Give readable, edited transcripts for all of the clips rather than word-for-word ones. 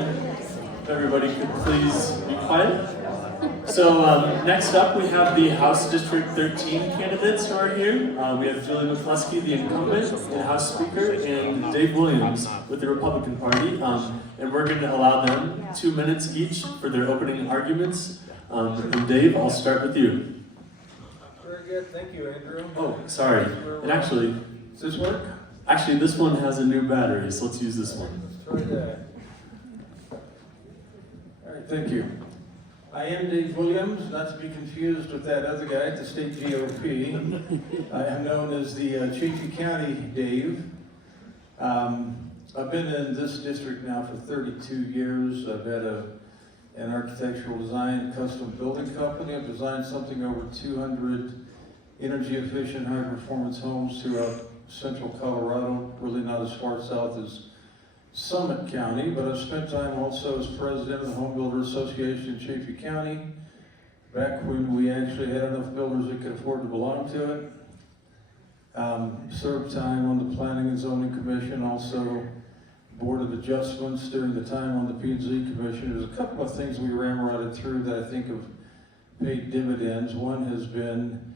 If everybody could please be quiet. So next up we have the House District 13 candidates who are here. We have Julie McCluskie, the incumbent and House Speaker, and Dave Williams with the Republican Party. And we're going to allow them 2 minutes each for their opening arguments. And Dave, I'll start with you. Very good, thank you, Andrew. Oh, sorry. And actually, Does this work? Actually, this one has a new battery, so let's use this one. Let's try that. All right, thank you. I am Dave Williams, not to be confused with that other guy at the state GOP. I am known as the Chaffee County Dave. I've been in this district now for 32 years. I've had an architectural design custom building company. I've designed something over 200 energy efficient high performance homes throughout central Colorado, really not as far south as Summit County, but I've spent time also as president of the Home Builder Association in Chaffee County, back when we actually had enough builders that could afford to belong to it. Served time on the Planning and Zoning Commission, also Board of Adjustments during the time on the P&Z Commission. There's a couple of things we ramrodded through that I think have paid dividends. One has been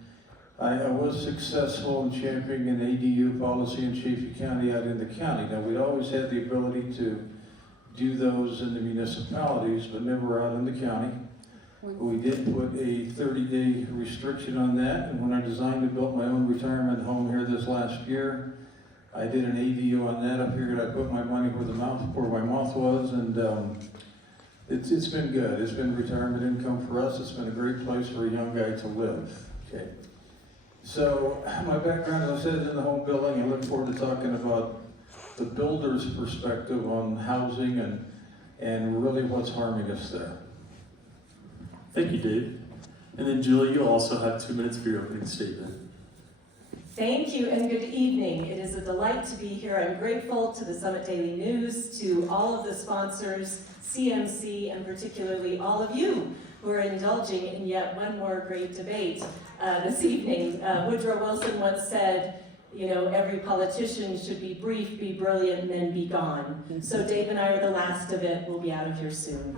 I was successful in championing an ADU policy in Chaffee County out in the county. Now, we'd always had the ability to do those in the municipalities, but never out in the county. We did put a 30-day restriction on that, and when I designed and built my own retirement home here this last year, I did an ADU on that. I figured I'd put my money where my mouth was, and it's been good. It's been retirement income for us. It's been a great place for a young guy to live. Okay. So my background, as I said, is in the home building. I look forward to talking about the builder's perspective on housing and really what's harming us there. Thank you, Dave. And then Julie, you'll also have 2 minutes for your opening statement. Thank you and good evening. It is a delight to be here. I'm grateful to the Summit Daily News, to all of the sponsors, CMC, and particularly all of you who are indulging in yet one more great debate this evening. Woodrow Wilson once said, you know, every politician should be brief, be brilliant, and then be gone. So Dave and I are the last of it. We'll be out of here soon.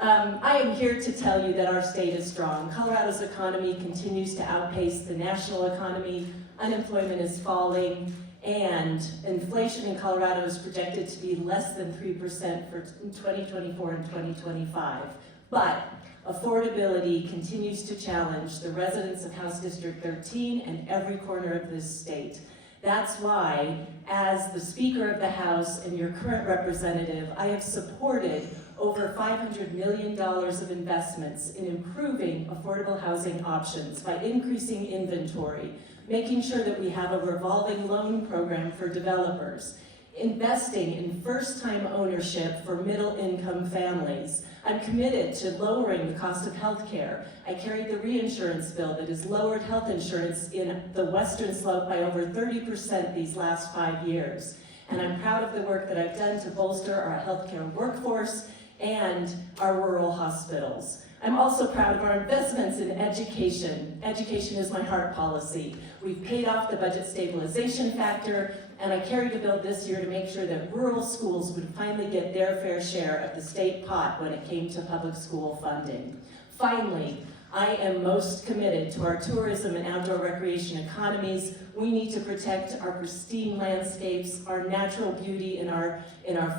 I am here to tell you that our state is strong. Colorado's economy continues to outpace the national economy. Unemployment is falling, and inflation in Colorado is projected to be less than 3% for 2024 and 2025. But affordability continues to challenge the residents of House District 13 and every corner of this state. That's why, as the Speaker of the House and your current representative, I have supported over $500 million of investments in improving affordable housing options by increasing inventory, making sure that we have a revolving loan program for developers, investing in first-time ownership for middle-income families. I'm committed to lowering the cost of health care. I carried the reinsurance bill that has lowered health insurance in the Western Slope by over 30% these last 5 years. And I'm proud of the work that I've done to bolster our healthcare workforce and our rural hospitals. I'm also proud of our investments in education. Education is my heart policy. We've paid off the budget stabilization factor, and I carried a bill this year to make sure that rural schools would finally get their fair share of the state pot when it came to public school funding. Finally, I am most committed to our tourism and outdoor recreation economies. We need to protect our pristine landscapes, our natural beauty in our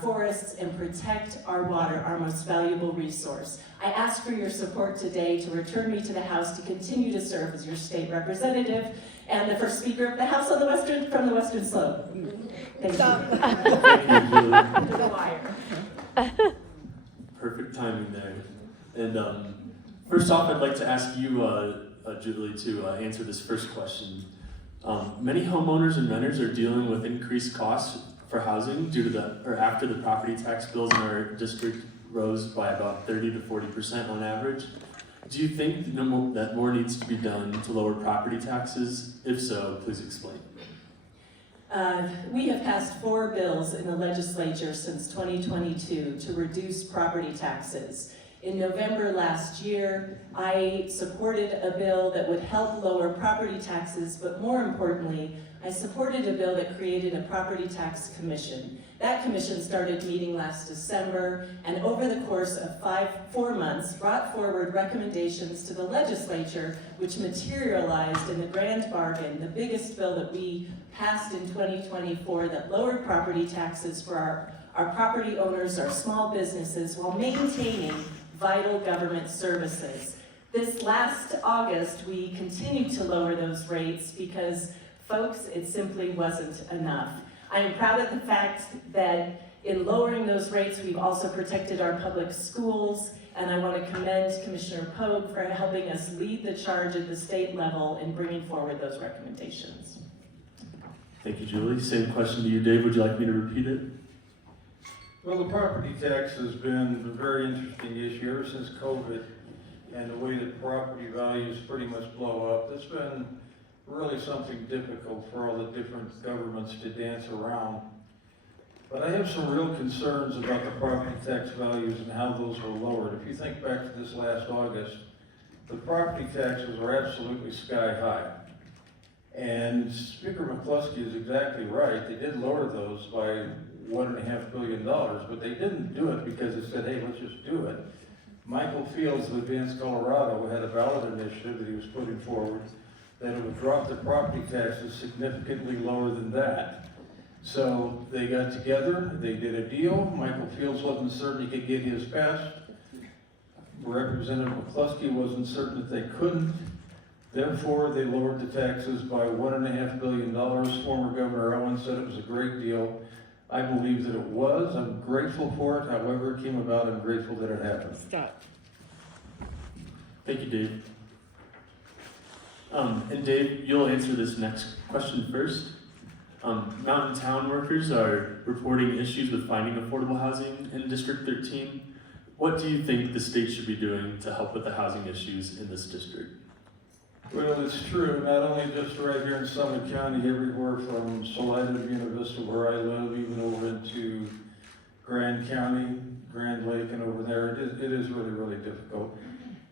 forests, and protect our water, our most valuable resource. I ask for your support today to return me to the House to continue to serve as your state representative and the first Speaker of the House on from the Western Slope. Thank you. Thank you, Julie. To the wire. Perfect timing there. And first off, I'd like to ask you, Julie, to answer this first question. Many homeowners and renters are dealing with increased costs for housing due to after the property tax bills in our district rose by about 30 to 40% on average. Do you think that more needs to be done to lower property taxes? If so, please explain. We have passed 4 bills in the legislature since 2022 to reduce property taxes. In November last year, I supported a bill that would help lower property taxes, but more importantly, I supported a bill that created a property tax commission. That commission started meeting last December, and over the course of 4 months, brought forward recommendations to the legislature, which materialized in the grand bargain, the biggest bill that we passed in 2024 that lowered property taxes for our property owners, our small businesses, while maintaining vital government services. This last August, we continued to lower those rates because, folks, it simply wasn't enough. I am proud of the fact that in lowering those rates, we've also protected our public schools, and I want to commend Commissioner Pogue for helping us lead the charge at the state level in bringing forward those recommendations. Thank you, Julie. Same question to you, Dave. Would you like me to repeat it? Well, the property tax has been a very interesting issue ever since COVID, and the way that property values pretty much blow up. It's been really something difficult for all the different governments to dance around. But I have some real concerns about the property tax values and how those were lowered. If you think back to this last August, the property taxes were absolutely sky high. And Speaker McCluskie is exactly right. They did lower those by $1.5 billion, but they didn't do it because they said, hey, let's just do it. Michael Fields of Advanced Colorado had a ballot initiative that he was putting forward that it would drop the property taxes significantly lower than that. So they got together, they did a deal. Michael Fields wasn't certain he could get his passed. Representative McCluskie wasn't certain that they couldn't. Therefore, they lowered the taxes by $1.5 billion. Former Governor Owen said it was a great deal. I believe that it was. I'm grateful for it. However it came about, I'm grateful that it happened. Stop. Thank you, Dave. And Dave, you'll answer this next question first. Mountain town workers are reporting issues with finding affordable housing in District 13. What do you think the state should be doing to help with the housing issues in this district? Well, it's true, not only just right here in Summit County, everywhere from Salida to Buena Vista where I live, even over into Grand County, Grand Lake and over there, it is really, really difficult.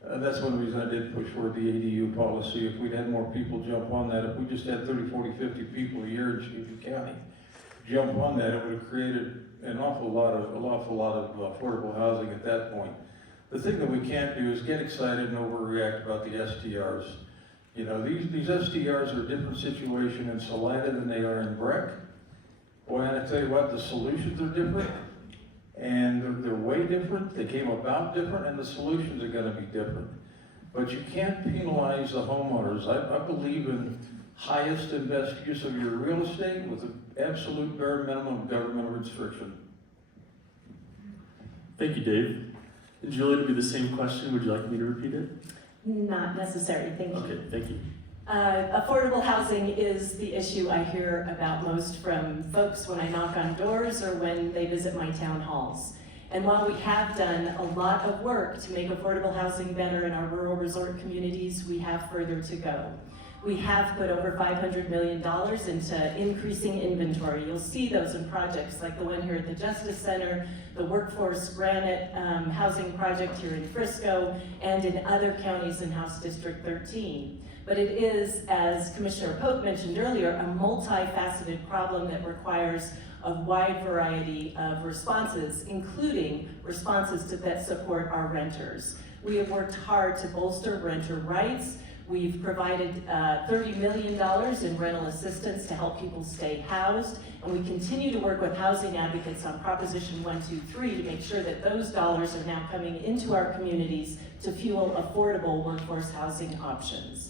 That's one reason I did push for the ADU policy. If we'd had more people jump on that, if we just had 30, 40, 50 people a year in Shelby County jump on that, it would have created an awful lot of affordable housing at that point. The thing that we can't do is get excited and overreact about the STRs. You know, these STRs are a different situation in Salida than they are in Breck. Boy, and I tell you what, the solutions are different, and they're way different. They came about different, and the solutions are going to be different. But you can't penalize the homeowners. I believe in highest and best use of your real estate with an absolute bare minimum of governmental restriction. Thank you, Dave. And Julie, it'll be the same question. Would you like me to repeat it? Not necessary, thank you. Okay, thank you. Affordable housing is the issue I hear about most from folks when I knock on doors or when they visit my town halls. And while we have done a lot of work to make affordable housing better in our rural resort communities, we have further to go. We have put over $500 million into increasing inventory. You'll see those in projects like the one here at the Justice Center, the Workforce Granite Housing Project here in Frisco, and in other counties in House District 13. But it is, as Commissioner Pope mentioned earlier, a multifaceted problem that requires a wide variety of responses, including responses that support our renters. We have worked hard to bolster renter rights. We've provided $30 million in rental assistance to help people stay housed, and we continue to work with housing advocates on Proposition 123 to make sure that those dollars are now coming into our communities to fuel affordable workforce housing options.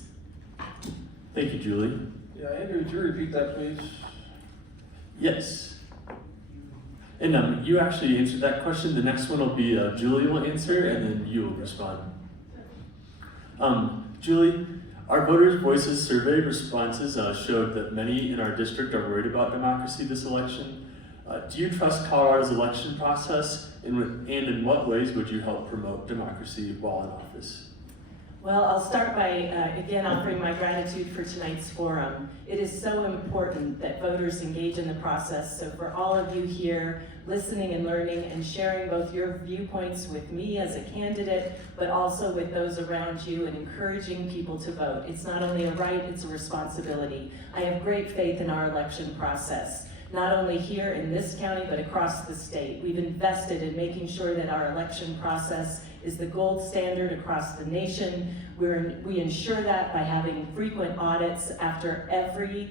Thank you, Julie. Yeah, Andrew, would you repeat that, please? Yes. And you actually answered that question. The next one will be Julie will answer, and then you will respond. Julie, our Voters' Voices survey responses showed that many in our district are worried about democracy this election. Do you trust Colorado's election process, and in what ways would you help promote democracy while in office? Well, I'll start by, again, offering my gratitude for tonight's forum. It is so important that voters engage in the process, so for all of you here, listening and learning and sharing both your viewpoints with me as a candidate, but also with those around you and encouraging people to vote. It's not only a right, it's a responsibility. I have great faith in our election process. not only here in this county, but across the state. We've invested in making sure that our election process is the gold standard across the nation. We ensure that by having frequent audits after every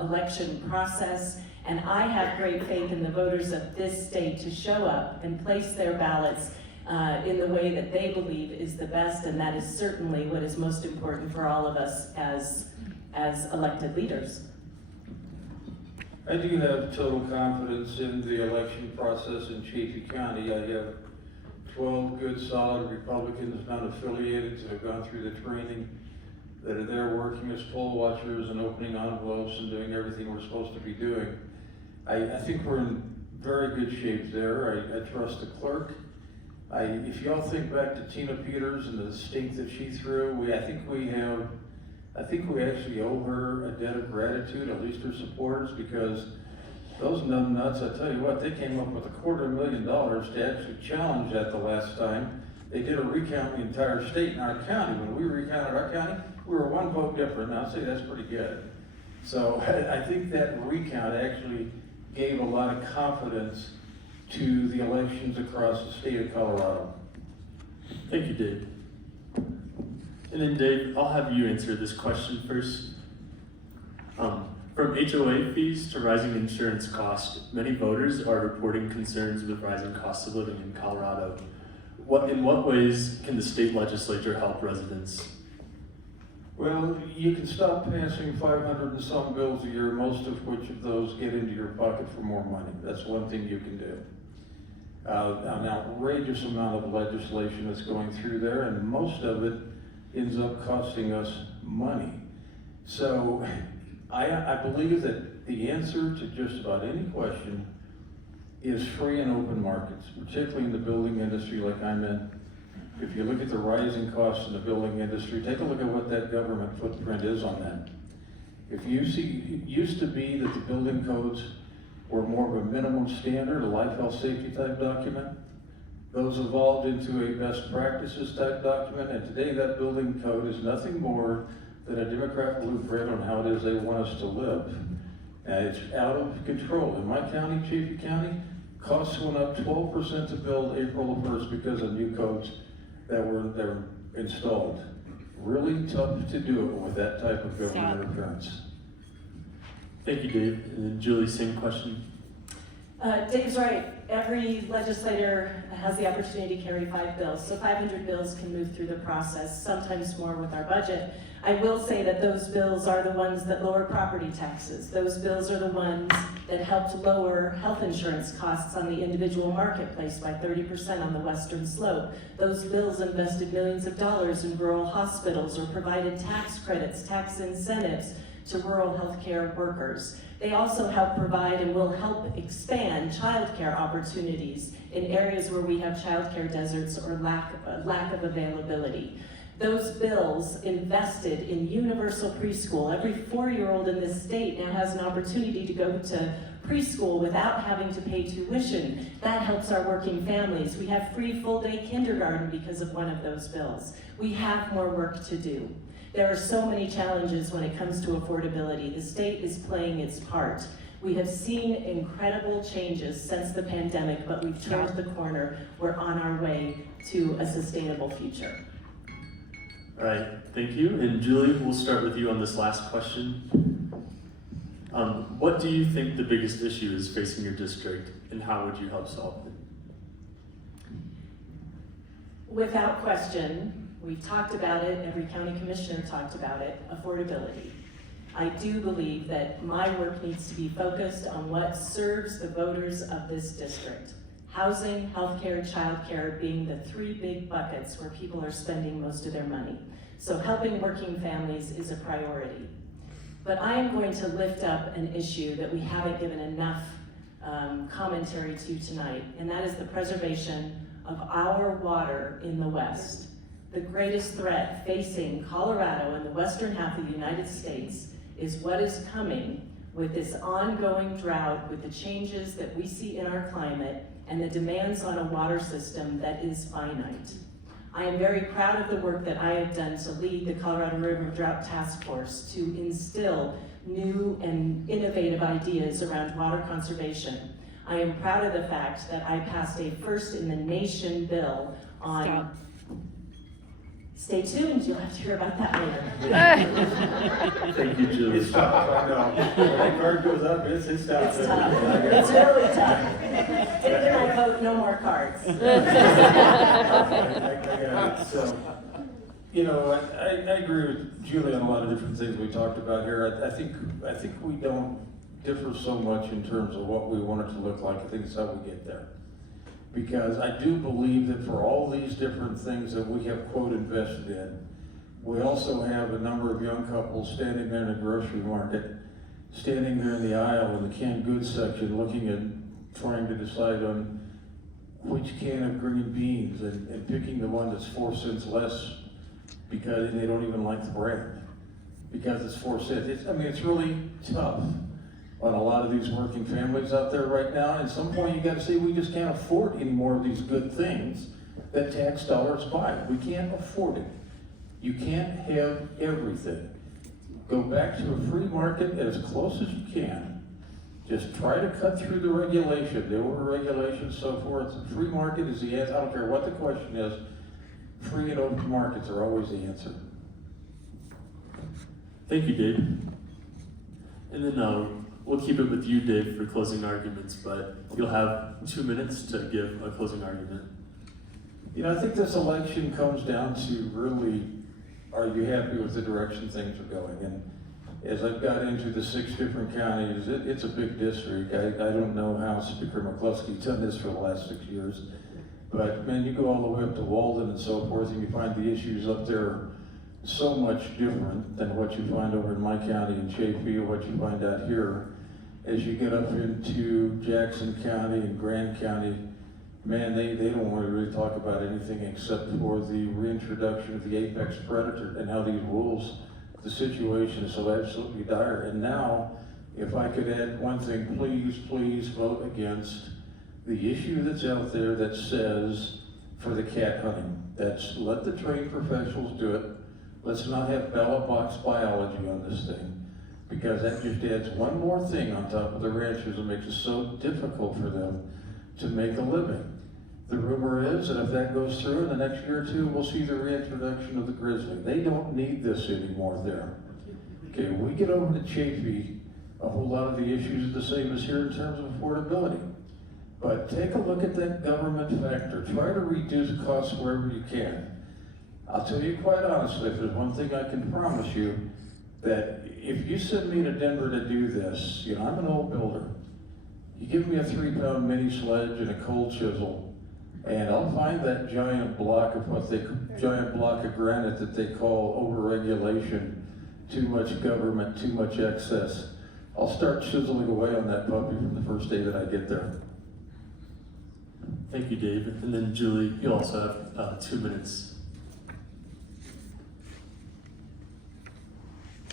election process. And I have great faith in the voters of this state to show up and place their ballots in the way that they believe is the best, and that is certainly what is most important for all of us as elected leaders. I do have total confidence in the election process in Chaffee County. I have 12 good, solid Republicans not affiliated that have gone through the training, that are there working as poll watchers and opening envelopes and doing everything we're supposed to be doing. I think we're in very good shape there. I trust the clerk. If y'all think back to Tina Peters and the stink that she threw, I think we actually owe her a debt of gratitude, at least her supporters, because those numbnuts, I tell you what, they came up with $250,000 to actually challenge that the last time. They did a recount in the entire state in our county. When we recounted our county, we were one vote different. Now I'd say that's pretty good. So I think that recount actually gave a lot of confidence to the elections across the state of Colorado. Thank you, Dave. And then Dave, I'll have you answer this question first. From HOA fees to rising insurance costs, many voters are reporting concerns with rising costs of living in Colorado. In what ways can the state legislature help residents? Well, you can stop passing 500 and some bills a year, most of which of those get into your pocket for more money. That's one thing you can do. An outrageous amount of legislation that's going through there, and most of it ends up costing us money. So I believe that the answer to just about any question is free and open markets, particularly in the building industry like I'm in. If you look at the rising costs in the building industry, take a look at what that government footprint is on that. If you see, it used to be that the building codes were more of a minimum standard, a life health safety type document. Those evolved into a best practices type document, and today that building code is nothing more than a Democrat blueprint on how it is they want us to live. And it's out of control. In my county, Chaffee County, costs went up 12% to build April 1st because of new codes that were installed. Really tough to do it with that type of government interference. Thank you, Dave. And then Julie, same question. Dave's right. Every legislator has the opportunity to carry 5 bills. So 500 bills can move through the process, sometimes more with our budget. I will say that those bills are the ones that lower property taxes. Those bills are the ones that helped lower health insurance costs on the individual marketplace by 30% on the western slope. Those bills invested millions of dollars in rural hospitals or provided tax credits, tax incentives to rural healthcare workers. They also help provide and will help expand childcare opportunities in areas where we have childcare deserts or lack of availability. Those bills invested in universal preschool. Every 4-year-old in this state now has an opportunity to go to preschool without having to pay tuition. That helps our working families. We have free full-day kindergarten because of one of those bills. We have more work to do. There are so many challenges when it comes to affordability. The state is playing its part. We have seen incredible changes since the pandemic, but we've turned the corner. We're on our way to a sustainable future. All right, thank you. And Julie, we'll start with you on this last question. What do you think the biggest issue is facing your district, and how would you help solve it? Without question, we've talked about it, every county commissioner talked about it, affordability. I do believe that my work needs to be focused on what serves the voters of this district. Housing, healthcare, childcare being the 3 big buckets where people are spending most of their money. So helping working families is a priority. But I am going to lift up an issue that we haven't given enough commentary to tonight, and that is the preservation of our water in the West. The greatest threat facing Colorado and the western half of the United States is what is coming with this ongoing drought, with the changes that we see in our climate, and the demands on a water system that is finite. I am very proud of the work that I have done to lead the Colorado River Drought Task Force to instill new and innovative ideas around water conservation. I am proud of the fact that I passed a first in the nation bill on... Stop. Stay tuned, you'll have to hear about that later. Thank you, Julie. It's tough, I know. When that card goes up, it's tough. It's tough, it's really tough. And I vote no more cards. I got it. So, you know, I agree with Julie on a lot of different things we talked about here. I think we don't differ so much in terms of what we want it to look like. I think it's how we get there. Because I do believe that for all these different things that we have, quote, invested in, we also have a number of young couples standing there in the grocery market, standing there in the aisle in the canned goods section, looking at, trying to decide on which can of green beans and picking the one that's 4 cents less because they don't even like the brand, because it's 4 cents. I mean, it's really tough on a lot of these working families out there right now. And at some point you gotta say, we just can't afford any more of these good things that tax dollars buy. We can't afford it. You can't have everything. Go back to a free market as close as you can. Just try to cut through the regulation, the over-regulations, so forth. The free market is the answer. I don't care what the question is. Free and open markets are always the answer. Thank you, Dave. And then we'll keep it with you, Dave, for closing arguments, but you'll have 2 minutes to give a closing argument. You know, I think this election comes down to really, are you happy with the direction things are going? And as I've got into the 6 different counties, it's a big district. I don't know how Speaker McCluskie's done this for the last 6 years, but man, you go all the way up to Walden and so forth, and you find the issues up there so much different than what you find over in my county in Chaffee, or what you find out here. As you get up into Jackson County and Grand County, man, they don't want to really talk about anything except for the reintroduction of the apex predator and how these rules, the situation is so absolutely dire. And now, if I could add one thing, please vote against the issue that's out there that says for the cat hunting. That's, let the trained professionals do it. Let's not have ballot box biology on this thing, because that just adds one more thing on top of the ranchers and makes it so difficult for them to make a living. The rumor is that if that goes through in the next year or two, we'll see the reintroduction of the grizzly. They don't need this anymore there. Okay, we get over to Chaffee, a whole lot of the issues are the same as here in terms of affordability. But take a look at that government factor. Try to reduce costs wherever you can. I'll tell you quite honestly, if there's one thing I can promise you, that if you send me to Denver to do this, you know, I'm an old builder. You give me a 3-pound mini sledge and a cold chisel, and I'll find that giant block of granite that they call over-regulation, too much government, too much excess. I'll start chiseling away on that puppy from the first day that I get there. Thank you, Dave. And then Julie, you also have 2 minutes.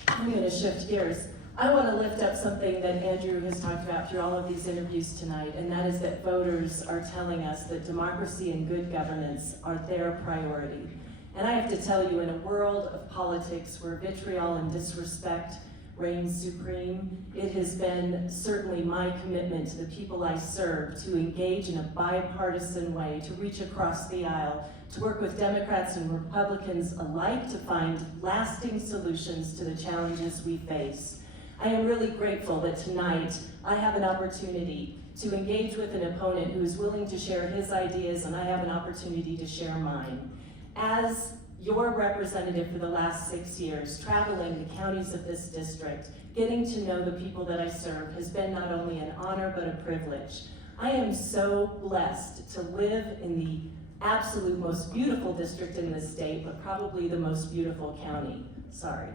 I'm going to shift gears. I want to lift up something that Andrew has talked about through all of these interviews tonight, and that is that voters are telling us that democracy and good governance are their priority. And I have to tell you, in a world of politics where vitriol and disrespect reigns supreme, it has been certainly my commitment to the people I serve to engage in a bipartisan way, to reach across the aisle, to work with Democrats and Republicans alike to find lasting solutions to the challenges we face. I am really grateful that tonight I have an opportunity to engage with an opponent who is willing to share his ideas, and I have an opportunity to share mine. As your representative for the last 6 years, traveling the counties of this district, getting to know the people that I serve has been not only an honor but a privilege. I am so blessed to live in the absolute most beautiful district in this state, but probably the most beautiful county. Sorry.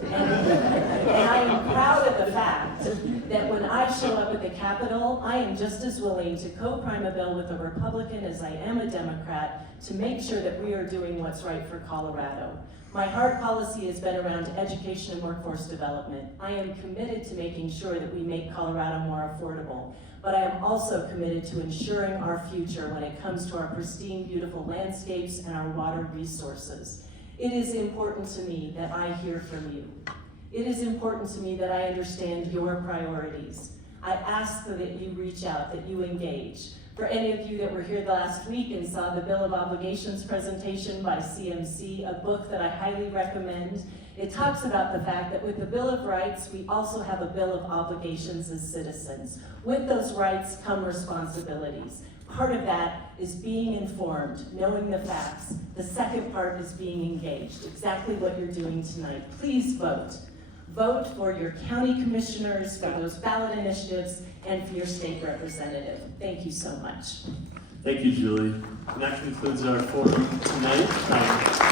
And I am proud of the fact that when I show up at the Capitol, I am just as willing to co-prime a bill with a Republican as I am a Democrat to make sure that we are doing what's right for Colorado. My hard policy has been around education and workforce development. I am committed to making sure that we make Colorado more affordable, but I am also committed to ensuring our future when it comes to our pristine, beautiful landscapes and our water resources. It is important to me that I hear from you. It is important to me that I understand your priorities. I ask that you reach out, that you engage. For any of you that were here last week and saw the Bill of Obligations presentation by CMC, a book that I highly recommend, it talks about the fact that with the Bill of Rights, we also have a Bill of Obligations as citizens. With those rights come responsibilities. Part of that is being informed, knowing the facts. The second part is being engaged, exactly what you're doing tonight. Please vote. Vote for your county commissioners, for those ballot initiatives, and for your state representative. Thank you so much. Thank you, Julie. And that concludes our forum tonight.